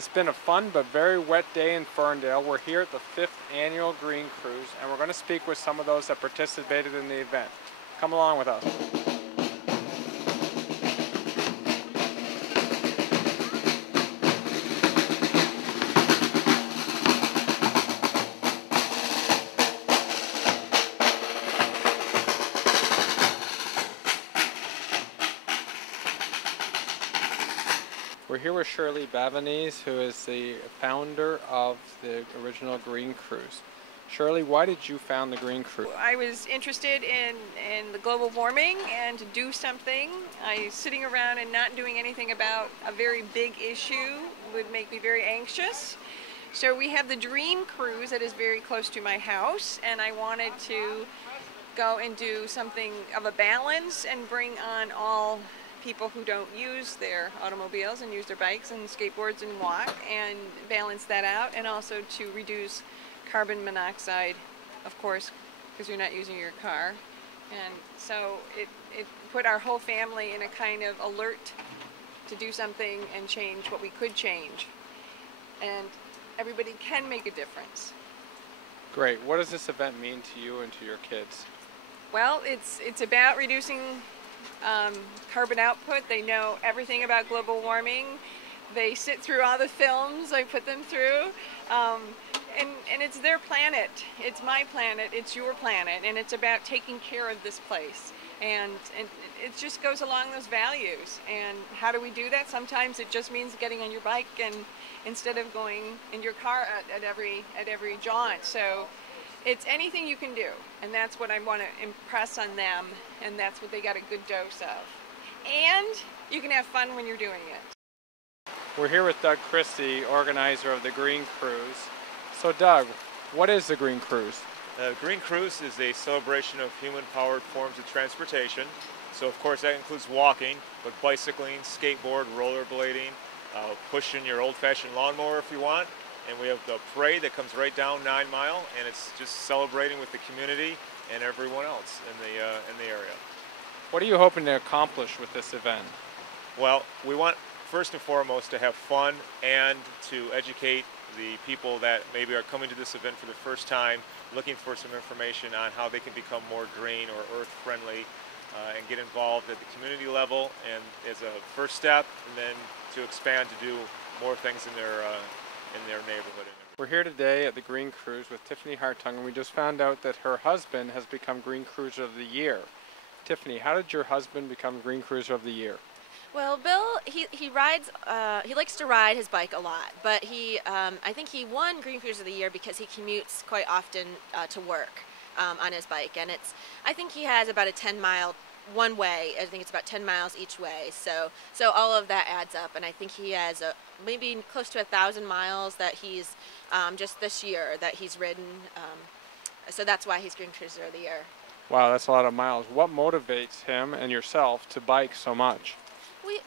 It's been a fun but very wet day in Ferndale. We're here at the 5th annual Green Cruise, and we're going to speak with some of those that participated in the event. Come along with us. We're here with Shirley Bavanese, who is the founder of the original Green Cruise. Shirley, why did you found the Green Cruise? I was interested in the global warming and to do something. Sitting around and not doing anything about a very big issue would make me very anxious. So we have the Dream Cruise that is very close to my house, and I wanted to go and do something of a balance and bring on all people who don't use their automobiles and use their bikes and skateboards and walk, and balance that out, and also to reduce carbon monoxide, of course, because you're not using your car. And so it put our whole family in a kind of alert to do something and change what we could change. And everybody can make a difference. Great. What does this event mean to you and to your kids? Well, it's about reducing carbon output. They know everything about global warming. They sit through all the films I put them through. And it's their planet. It's my planet. It's your planet. And it's about taking care of this place. And it just goes along those values. And how do we do that? Sometimes it just means getting on your bike and instead of going in your car at every jaunt. So it's anything you can do, and that's what I want to impress on them, and that's what they got a good dose of. And you can have fun when you're doing it. We're here with Doug Christie, organizer of the Green Cruise. So Doug, what is the Green Cruise? Green Cruise is a celebration of human-powered forms of transportation. So of course that includes walking, but bicycling, skateboard, rollerblading, pushing your old-fashioned lawnmower if you want. And we have the parade that comes right down 9 Mile, and it's just celebrating with the community and everyone else in the area. What are you hoping to accomplish with this event? Well, we want first and foremost to have fun and to educate the people that maybe are coming to this event for the first time, looking for some information on how they can become more green or earth friendly, and get involved at the community level and as a first step, and then to expand to do more things in their neighborhood. We're here today at the Green Cruise with Tiffany Hartung, and we just found out that her husband has become Green Cruiser of the Year. Tiffany, how did your husband become Green Cruiser of the Year? Well, Bill, he rides, he likes to ride his bike a lot, but I think he won Green Cruiser of the Year because he commutes quite often to work on his bike, and I think he has about a 10-mile one way. I think it's about 10 miles each way, so all of that adds up, and I think he has maybe close to 1,000 miles that he's just this year that he's ridden, so that's why he's Green Cruiser of the Year. Wow, that's a lot of miles. What motivates him and yourself to bike so much?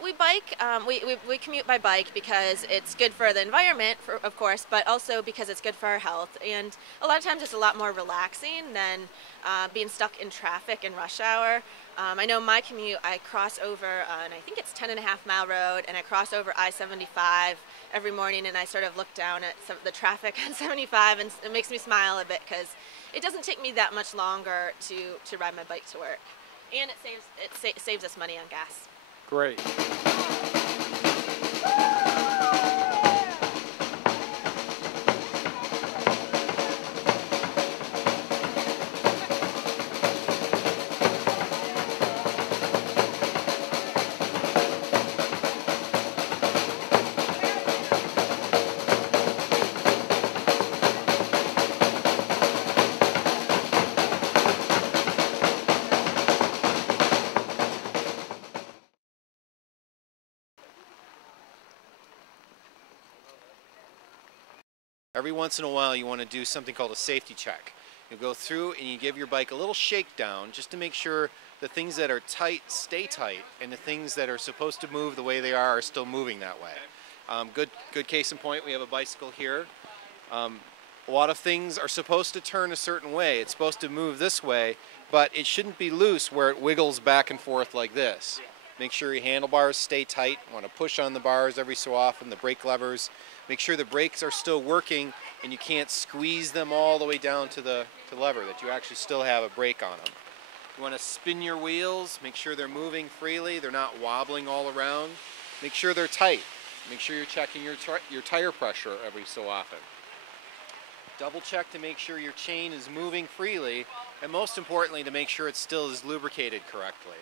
We bike, we commute by bike because it's good for the environment, of course, but also because it's good for our health. And a lot of times it's a lot more relaxing than being stuck in traffic in rush hour. I know my commute, I cross over, and I think it's 10.5-mile road, and I cross over I-75 every morning, and I sort of look down at the traffic on 75, and it makes me smile a bit because it doesn't take me that much longer to ride my bike to work. And it saves us money on gas. Great. Every once in a while you want to do something called a safety check. You go through and you give your bike a little shakedown just to make sure the things that are tight stay tight and the things that are supposed to move the way they are still moving that way. Good case in point, we have a bicycle here. A lot of things are supposed to turn a certain way. It's supposed to move this way, but it shouldn't be loose where it wiggles back and forth like this. Make sure your handlebars stay tight. You want to push on the bars every so often, the brake levers. Make sure the brakes are still working and you can't squeeze them all the way down to the lever, that you actually still have a brake on them. You want to spin your wheels, make sure they're moving freely, they're not wobbling all around. Make sure they're tight. Make sure you're checking your tire pressure every so often. Double check to make sure your chain is moving freely, and most importantly to make sure it still is lubricated correctly.